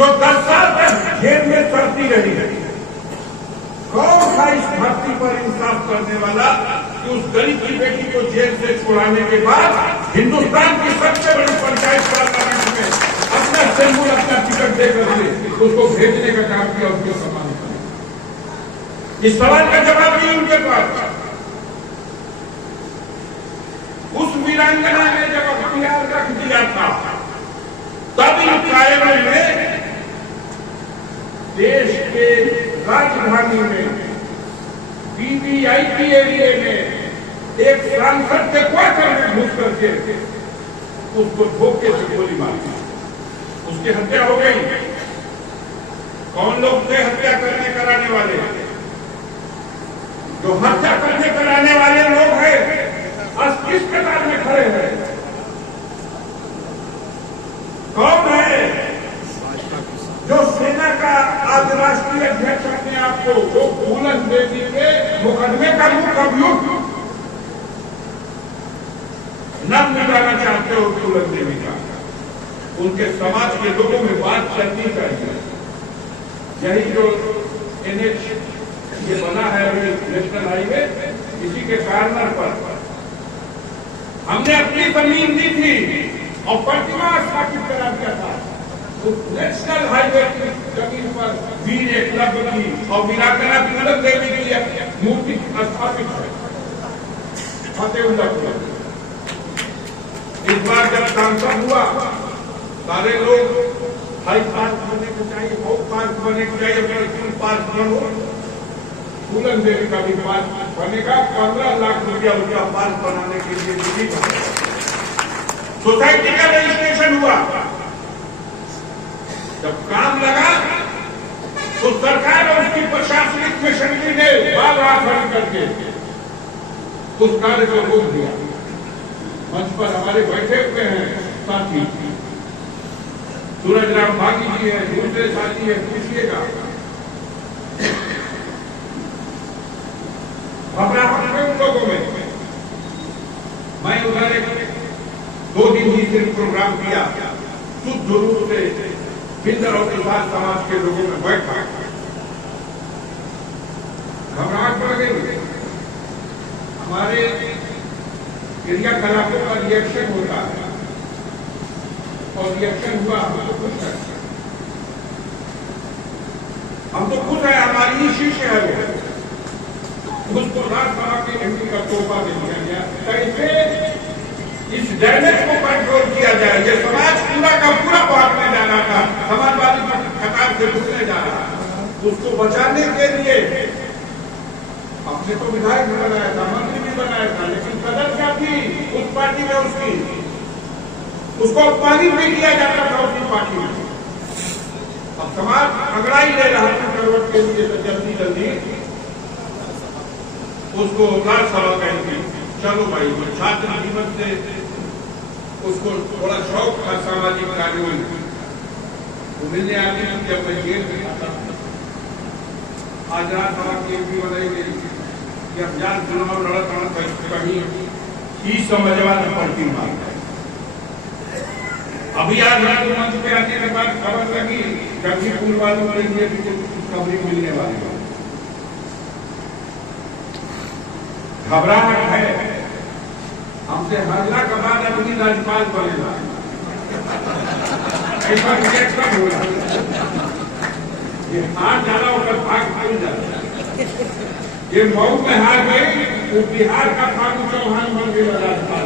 जो 10 साल तक जेल में सड़ती रही है। कौन था इस धरती पर इंसाफ करने वाला कि उस गरीब की बेटी को जेल से छुड़ाने के बाद हिंदुस्तान की सबसे बड़ी पंचायत पार्लियामेंट में अपना शेड्यूल अपना टिकट देकर के उसको भेजने का काम किया, उसके सम्मान किया। इस सवाल का जवाब नहीं उनके पास। उस वीरांगना ने जब अख्तियार रख दिया था तब इन कायरों ने देश के राजधानी में पीवीआईपी एरिया में एक सांसद के क्वार्टर में घुस करके उसको धोखे से गोली मारी, उसकी हत्या हो गई। कौन लोग थे हत्या करने कराने वाले? जो हत्या करने कराने वाले लोग हैं आज किस कतार में खड़े हैं? कौन है जो सेना का आज राष्ट्रीय अध्यक्ष अपने आप को जो फूलन देवी के मुकदमे का मुख्य अभियुक्त न मिटाना चाहते हो? फूलन देवी का उनके समाज के लोगों में बात करनी चाहिए। यही जो NH ये बना है अभी नेशनल हाईवे, इसी के कारण पर हमने अपनी जमीन दी थी और प्रतिमा स्थापित करा दिया था। उस नेशनल हाईवे की जमीन पर वीर एकलव्य की और वीरांगना फूलन देवी की मूर्ति स्थापित है फतेहुल्लाह। इस बार जब सांसद हुआ सारे लोग हाई पार्क बने को चाहिए, बहुत पार्क बने को चाहिए, पार्क बनो। फूलन देवी का भी पार्क बनेगा, 15 लाख रुपया उसका पार्क बनाने के लिए निधि बनेगा। सोसाइटी का रजिस्ट्रेशन हुआ, जब काम लगा तो सरकार और उसकी प्रशासनिक मशीनरी ने बार खड़ी करके उस कार्य को रोक दिया। मंच पर हमारे बैठे हुए हैं साथी, सूरज राम भागी जी है, दूसरे साथी है, पूछिएगा। घबराहट में उन लोगों में। मैं उधर 2 दिन ही सिर्फ प्रोग्राम किया, शुद्ध रूप से हिंदू और किसान समाज के लोगों में बैठा। घबराहट बढ़ गई। हमारे क्रियाकलापों का रिएक्शन होता है और रिएक्शन हुआ, हम तो खुश है। हम तो खुश है, हमारी ही शिष्य है वो। उसको राज्यसभा के MP का तोहफा दे दिया गया। कैसे इस डैमेज को कंट्रोल किया जाए? ये समाज पूरा का पूरा भागने जा रहा था, समाजवादी कतार से घुसने जा रहा था। उसको बचाने के लिए हमने तो विधायक भी बनाया था, मंत्री भी बनाया था, लेकिन कदर क्या थी उस पार्टी में उसकी? उसको अपमानित भी किया जाता था उसी पार्टी में। अब समाज अंगड़ाई ले रहा था करवट के लिए, तो जल्दी जल्दी उसको राज्यसभा कहेंगे। चलो भाई, वो छात्र जीवन से उसको थोड़ा शौक था सामाजिक कार्यों में, वो मिलने आती थी जब मैं जेल में आता। आज राज्यसभा की MP बनाई गई कि अब यार चुनाव लड़ता कहीं ही समझवा न पड़ती मार। अभी आज राज्य मंच पे आने के बाद खबर लगी जबकि पुल वालों के लिए भी कुछ खबरी मिलने वाली है। घबराहट है। हमसे हल्ला के बाद अगली राज्यपाल बनेगा, ऐसा रिएक्शन होगा। ये हार जाला होकर भाग खुल जाता। ये मऊ में हार गई, वो बिहार का फागू चौहान बन गया राज्यपाल।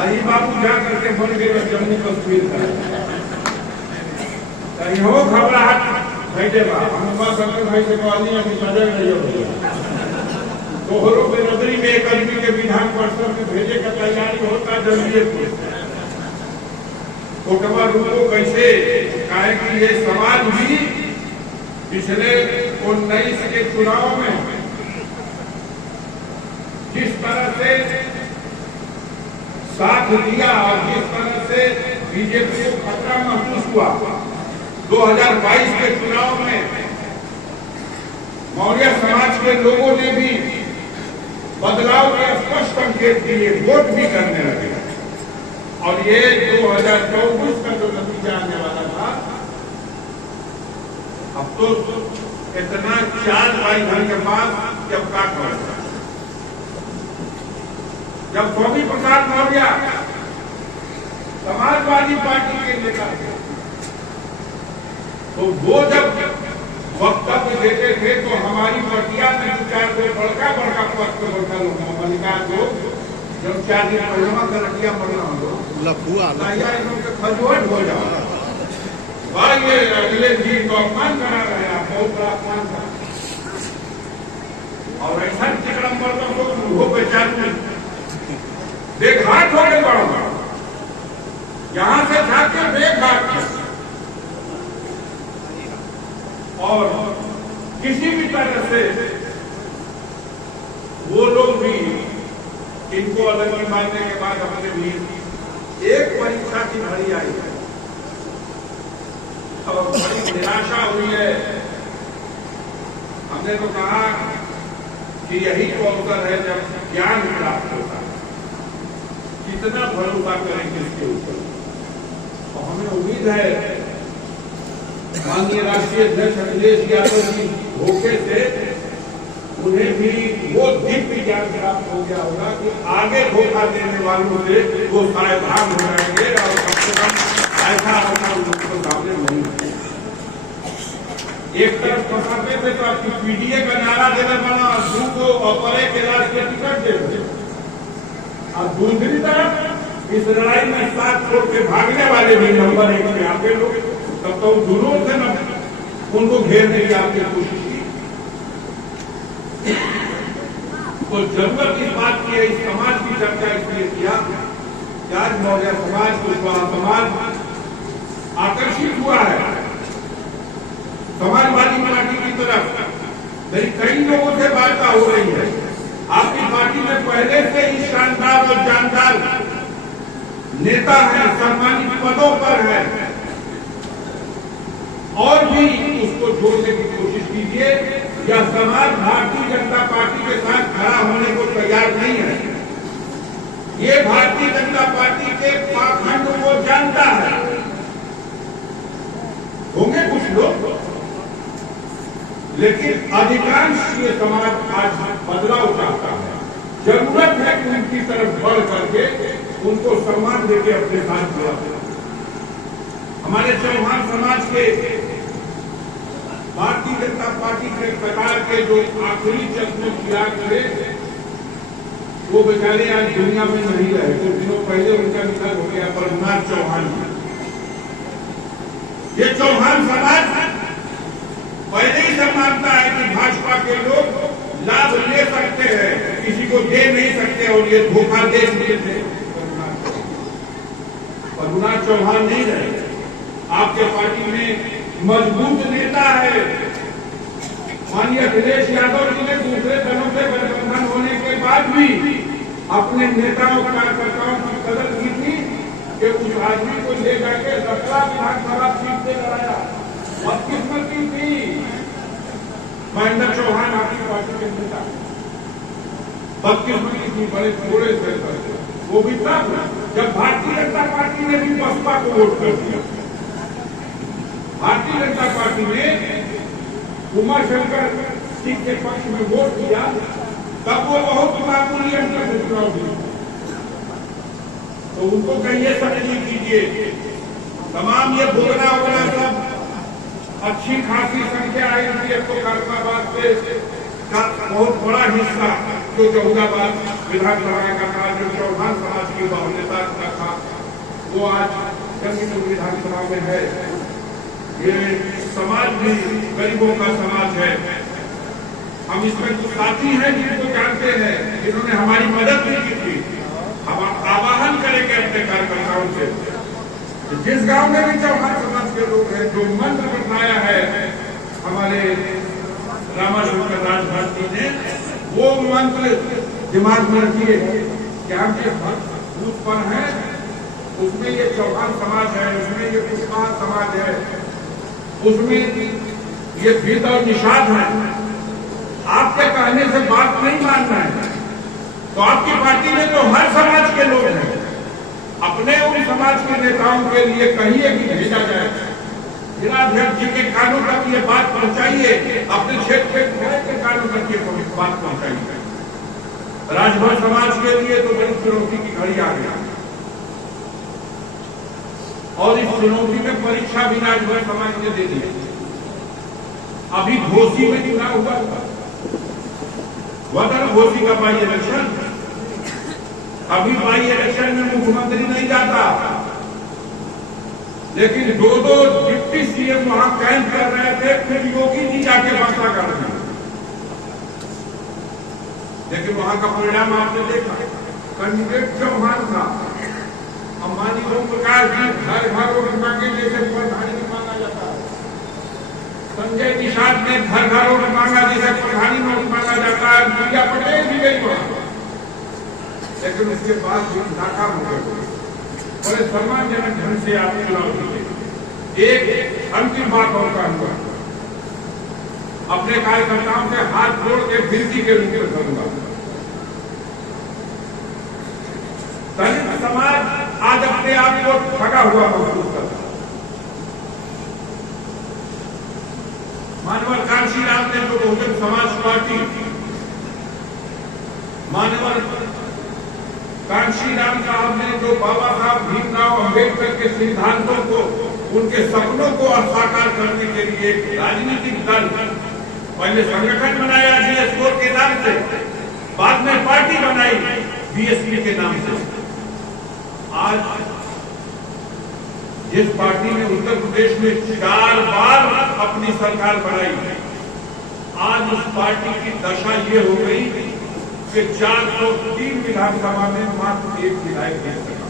आई बाबू जा करके बन गए जम्मू कश्मीर का। कहीं हो घबराहट बैठे भाई से कॉलनी अभी नजर नहीं हो। तोहरों बेनजरी में एक आदमी के विधान परिषद में भेजे का तैयारी होता जल्दी कोटवा रूपो कैसे काहे कि ये समाज भी पिछले 19 के चुनाव में जिस तरह से साथ दिया और जिस तरह से बीजेपी को खतरा महसूस हुआ, 2022 के चुनाव में मौर्य समाज के लोगों ने भी बदलाव के स्पष्ट संकेत दिए, वोट भी करने लगे। और ये 2024 का जो नतीजा ढाई घर के पास जब काट पड़ा, जब स्वामी प्रसाद मौर्य समाजवादी पार्टी के नेता थे, तो वो जब वक्तव्य देते थे तो हमारी पटिया में विचार को बड़का बड़का पद पे बैठा लोग मल्लिका लोग जब 4 दिन पहलवा कर रखिया पड़ना हो खजोट हो जाओ भाई, ये अखिलेश जी को अपमान करा रहे हैं, बहुत बड़ा अपमान था। और ऐसा चिकड़म्बर तो वो पहचान बेघाट हो गए बड़ा, यहां से जाके बेघाट, और किसी भी तरह से वो लोग भी इनको अलग मारने के बाद हमने भी एक परीक्षा की घड़ी आई है और बड़ी निराशा हुई है। हमने तो कहा कि यही तो अवसर है जब ज्ञान प्राप्त होता है, कितना भरोसा करेंगे इसके ऊपर। और हमें उम्मीद है माननीय राष्ट्रीय अध्यक्ष अखिलेश यादव जी धोखे से उन्हें भी वो दिव्य ज्ञान प्राप्त हो गया होगा कि आगे धोखा देने वालों से वो सावधान हो जाएंगे और कम से कम ऐसा होगा उनको सामने नहीं। एक तरफ फंसाते थे तो आपकी पीडीए का नारा देने वाला को अपरे के राष्ट्रीय टिकट दे, और दूसरी तरफ इस लड़ाई में साथ छोड़ के भागने वाले भी नंबर 1 पे आते लोग, तब तो दूरों से न उनको घेरने की आपकी कोशिश की। तो जरूरत इस बात की है, इस समाज की चर्चा इसलिए किया कि आज मौर्य समाज कुशवाहा समाज आकर्षित हुआ है समाजवादी पार्टी की तरफ। मेरी कई लोगों से वार्ता हो रही है, आपकी पार्टी में पहले से ही शानदार और जानदार नेता हैं, सम्मानित पदों पर है, और भी उसको जोड़ने की कोशिश कीजिए। यह समाज भारतीय जनता पार्टी के साथ खड़ा होने को तैयार नहीं है। ये भारतीय जनता पार्टी के पाखंड को जानता है। होंगे कुछ लोग, लेकिन अधिकांश ये समाज आज बदलाव चाहता है। जरूरत है कि उनकी तरफ बढ़ करके उनको सम्मान देके अपने साथ जोड़ा। हमारे चौहान समाज के भारतीय जनता पार्टी के प्रकार के जो आखिरी चश्मे चिराग थे, वो बेचारे आज दुनिया में नहीं रहे। कुछ दिनों पहले उनका निधन हो गया, प्रभुनाथ चौहान। ये चौहान समाज पहले ही से मानता है कि भाजपा के लोग लाभ ले सकते हैं, किसी को दे नहीं सकते, और ये धोखा दे दिए थे। प्रभुनाथ चौहान नहीं रहे। आपके पार्टी में मजबूत नेता है, माननीय अखिलेश यादव जी ने दूसरे दलों से गठबंधन होने के बाद भी अपने नेताओं कार्यकर्ताओं की कदर की थी कि उस आदमी को ले जाके 17 विधानसभा सीट से लड़ाया। बदकिस्मती थी महेंद्र चौहान आपकी पार्टी के नेता, बदकिस्मती थी, बड़े थोड़े से वो भी तब जब भारतीय जनता पार्टी ने भी बसपा को वोट कर दिया। भारतीय जनता पार्टी ने उमा शंकर सिंह के पक्ष में वोट दिया, तब वो बहुत मामूली अंतर से चुनाव दिया। तो उनको कहिए समझ कीजिए, तमाम ये भोगना वोगना सब अच्छी खासी संख्या आई थी। तो काकराबाद से का बहुत बड़ा हिस्सा जो जहुराबाद विधानसभा का था, जो चौहान समाज की बाहुल्यता का था, वो आज जंगीपुर विधानसभा में है। ये समाज भी गरीबों का समाज है। हम इसमें कुछ साथी हैं जिनको जानते हैं, जिन्होंने हमारी मदद भी की थी। हम आह्वान करेंगे अपने कार्यकर्ताओं से, जिस गांव में भी चौहान समाज के लोग हैं, जो मंत्र बताया है हमारे रामाशंकर राजभारती ने, वो मंत्र दिमाग में रखिए कि हम जिस बूथ पर हैं उसमें ये चौहान समाज है, उसमें ये कुशवाहा समाज है, उसमें ये भीत और निषाद है। आपके कहने से बात नहीं मानना है तो आपकी पार्टी में तो हर समाज के लोग हैं। अपने उन समाज के नेताओं के लिए कहिए कि भेजा जाए, जिलाध्यक्ष जी के कानों तक ये बात पहुंचाइए, अपने क्षेत्र के कानों तक ये बात पहुंचाइए। राजभर समाज के लिए तो बड़ी चुनौती की घड़ी आ गई और इस चुनौती में परीक्षा भी राजभर समाज ने दे दी। अभी घोसी में चुनाव हुआ था ना, घोसी का बाई इलेक्शन। अभी बाई इलेक्शन में मुख्यमंत्री नहीं जाता, लेकिन दो डिप्टी सीएम वहां कैंप कर रहे थे, फिर योगी जी जाके फैसला कर रहे हैं। लेकिन वहां का परिणाम आपने देखा, कैंडिडेट चौहान था, अंबानी ओम प्रकाश जी घर घर और मांगे जैसे प्रधानी मांगा जाता है, संजय निषाद ने घर घर और मांगा जैसे प्रधानी मांगा जाता है, प्रिया पटेल भी गई वहां, लेकिन उसके बाद भी नाकाम हो गए। बड़े सम्मानजनक ढंग से आप चुनाव जीते। एक अंतिम बात और कहूंगा, अपने कार्यकर्ताओं से हाथ जोड़ के विनती के रूप में करूंगा, दलित समाज आज अपने आप को ठगा हुआ महसूस करता है। मानवर कांशीराम ने जो बहुजन समाज पार्टी, मानवर कांशीराम साहब ने जो बाबा साहब भीमराव अंबेडकर के सिद्धांतों को, उनके सपनों को साकार करने के लिए राजनीतिक दल, पहले संगठन बनाया जीएसओ के नाम से, बाद में पार्टी बनाई बीएसपी के नाम से। आज जिस पार्टी ने उत्तर प्रदेश में 4 बार अपनी सरकार बनाई, आज उस पार्टी की दशा ये हो गई कि 403 विधानसभा में मात्र 1 विधायक जीत सका।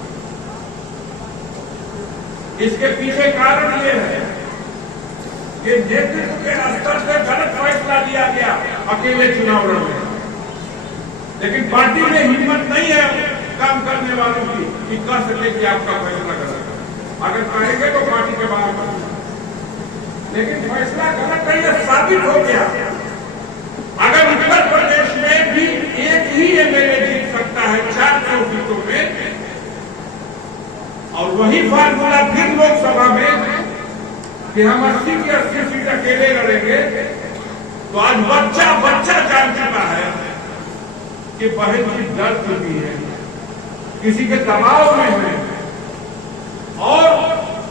इसके पीछे कारण ये है कि नेतृत्व के स्तर से गलत फैसला लिया गया अकेले चुनाव लड़ने। लेकिन पार्टी में हिम्मत नहीं है काम करने वालों की कि कह सके कि आपका फैसला गलत है। अगर कहेंगे तो पार्टी के बाहर कर, लेकिन फैसला गलत नहीं है, साबित हो गया। अगर उत्तर प्रदेश में भी एक ही एमएलए जीत सकता है 400 सीटों में, और वही फार्मूला फिर लोकसभा में कि हम 80 की 80 सीट अकेले लड़ेंगे, तो आज बच्चा जान चुका है कि बहन की दर्द चुकी है, किसी के दबाव में है, और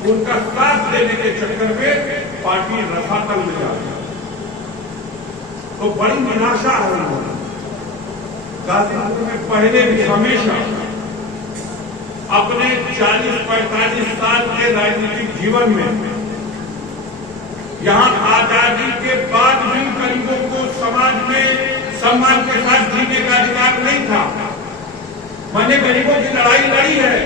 उनका साथ देने के चक्कर में पार्टी रसातल में जा रही है। तो बड़ी निराशा है। गाजीपुर में पहले भी हमेशा अपने 40-45 साल के राजनीतिक जीवन में, यहां आजादी के बाद भी गरीबों को समाज में सम्मान के साथ जीने का अधिकार नहीं था। मैंने गरीबों की लड़ाई लड़ी है।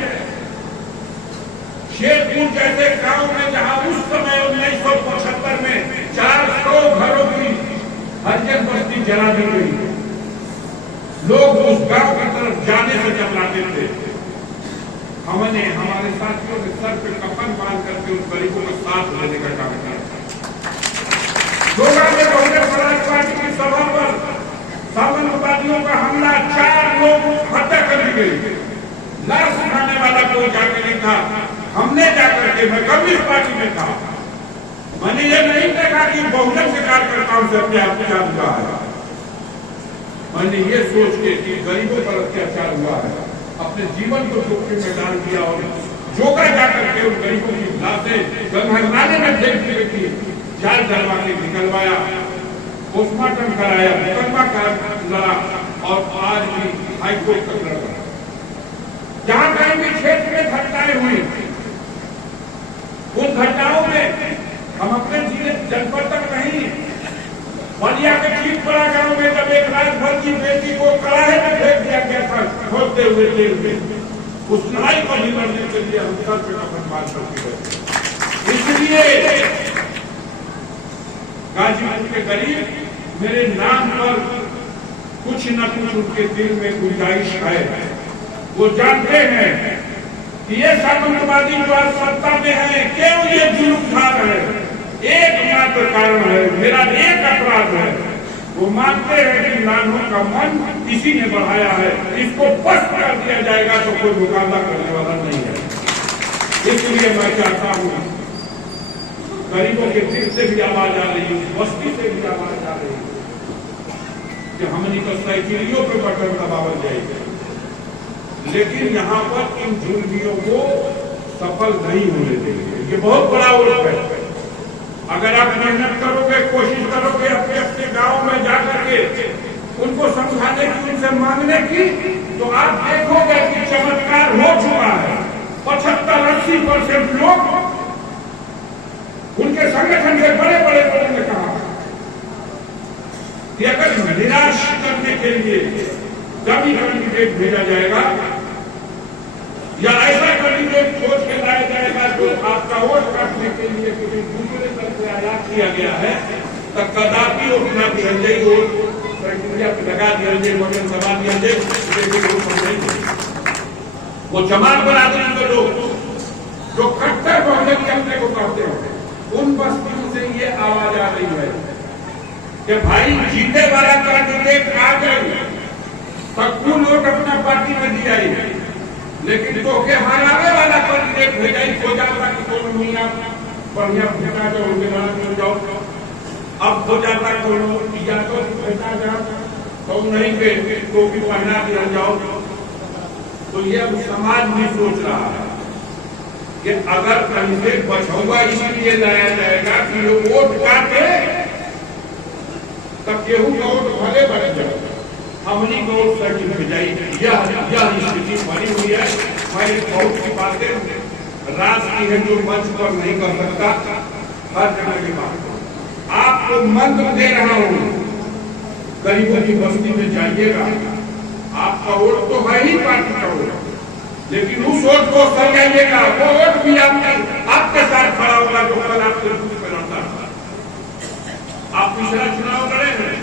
शेरपुर जैसे गांव में जहां उस समय 1975 में 400 घरों की हरिजन बस्ती जला दी गई, लोग उस गांव की तरफ जाने से चलाते थे। हमने हमारे साथियों के सर पे कफन बांध करके उस गरीबों का साथ लेने का काम किया। लोगों ने बहुजन समाज पार्टी की सभा पर सामंतवादियों का हमला, 4 लोग हत्या कर दी गई, लाश उठाने वाला कोई जाके नहीं था। हमने जाकर के, मैं कम्युनिस्ट पार्टी में था, मैंने ये नहीं देखा कि बहुजन के कार्यकर्ताओं से अपने आप जान हुआ है। मैंने ये सोच के कि गरीबों पर अत्याचार हुआ है, अपने जीवन को जोखिम में डाल दिया और जोगा जाकर के उन गरीबों की लाशें गंगा नाले में फेंक दी गई थी, जाल डलवा के निकलवाया, पोस्टमार्टम कराया, मुकदमा लड़ा और आज भी हाईकोर्ट तक लड़ा। जहां कहीं भी क्षेत्र में घटनाएं हुई, उन घटनाओं में हम अपने जनपद तक नहीं, बलिया के चीपड़ा गांव में जब एक राजभर की बेटी को कड़ाहे में फेंक दिया गया था खोदते हुए जेल में, उस लड़ाई को भी लड़ने के लिए हम सर पे कफन बांध करके गए। इसलिए गाजीपुर के गरीब मेरे नाम पर कुछ न कुछ उनके दिल में गुंजाइश है। वो जानते हैं कि ये सामंतवादी जो आज सत्ता में है, क्यों ये जुल्म उठा रहे हैं, एकमात्र कारण है, मेरा एक अपराध है। वो मानते हैं कि नानों का मन किसी ने बढ़ाया है, इसको पस्त कर दिया जाएगा तो कोई मुकाबला करने वाला नहीं है। इसलिए मैं चाहता हूं गरीबों के दिल से भी आवाज आ रही है, बस्ती से भी आवाज आ रही है कि हमने तो साइकिलियों पे बटन दबावल जाएगा, लेकिन यहाँ पर इन जुल्मियों को सफल नहीं होने देंगे। ये बहुत बड़ा उल्ट है। अगर आप मेहनत करोगे, कोशिश करोगे अपने अपने गांव में जाकर के उनको समझाने की, उनसे मांगने की, तो आप देखोगे कि चमत्कार हो चुका है। 75-80% लोग उनके संगठन के बड़े बड़े लोगों ने कहा कि अगर निराश करने के लिए कभी कैंडिडेट भेजा जाएगा या ऐसा कैंडिडेट सोच के लाया जाएगा जो आपका वोट काटने के लिए किसी दूसरे दल से आयात किया गया है, तो कदापि वो बिना दिया लगा दिया वचन सभा दिया वो जमात बना देंगे लोग जो कट्टर बहुजन अपने को कहते हैं। उन बस्तियों से ये आवाज आ रही है कि भाई जीते वाला कैंडिडेट आ गए, कुल वोट अपना पार्टी में दी आई, लेकिन तो के हराने वाला कैंडिडेट भेजा हो जाता कि कौन मियाँ बढ़िया भेजा जाओ, उनके नाम मिल जाओ। अब हो जाता कौन या तो भेजा जाओ तो नहीं पे टोपी पहना दिया जाओ। तो ये अब समाज भी सोच रहा है कि अगर कैंडिडेट बचौगा इसलिए लाया जाएगा कि लोग वोट काटे, तब केहू का वोट भले बढ़ जाए, हमनी को वोट सर्टिफिकेट जाएगी। यह स्थिति बनी हुई है। मैं बहुत सी बातें राष्ट्र की है जो मंच पर नहीं कर सकता, हर जगह की बात आपको मंत्र दे रहा हूं, गरीबों की बस्ती में जाइएगा। आपका वोट तो है ही पार्टी का वोट, लेकिन उस वोट को सजाइएगा। वो वोट भी आपके साथ खड़ा होगा जो कल आपके बूथ पे लड़ता था। आप पिछला चुनाव लड़े हैं,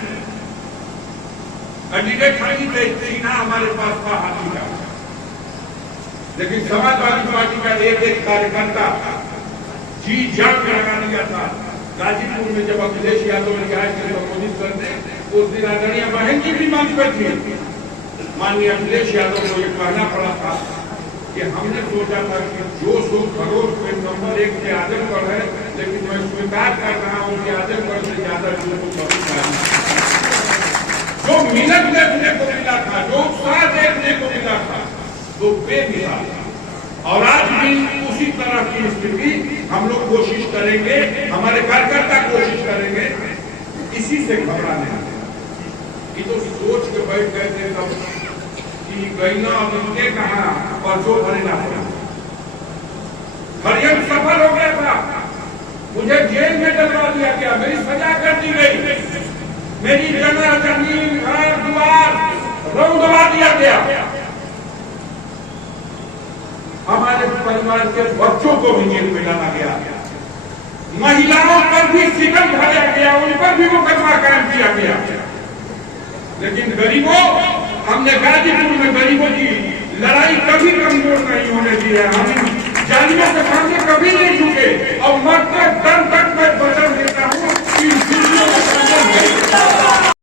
कैंडिडेट चीना हमारे पास था हाथी का, लेकिन समाजवादी पार्टी का एक एक कार्यकर्ता जी जान के लगा दिया था। गाजीपुर में जब अखिलेश यादव ने कहा कि संबोधित करने, उस दिन आदरणीय बहन की भी मांग पर थी। माननीय अखिलेश यादव को यह कहना पड़ा था कि हमने सोचा था कि जो खरोच में नंबर 1 के आजमगढ़ है, लेकिन मैं स्वीकार कर रहा हूं कि आजमगढ़ से ज्यादा जो मिनट देखने को मिला था, जो उत्साह देखने को मिला था, तो बेमिसाल था। और आज भी उसी तरह की स्थिति हम लोग कोशिश करेंगे, हमारे कार्यकर्ता कोशिश करेंगे इसी से घबराने। ये तो सोच के बैठ गए थे सब कि गैना अब इनके कहा और जो भरे ना पड़ा। हरियम सफल हो गया था, मुझे जेल में डलवा दिया गया, मेरी सजा कर दी गई, मेरी जगह जमीन घर द्वार रंग दबा दिया गया, हमारे परिवार के बच्चों को भी जेल में डाला गया, महिलाओं पर भी शिकन भरा गया, उन पर भी मुकदमा कायम किया गया। लेकिन गरीबों, हमने गाजीपुर में गरीबों की लड़ाई कभी कम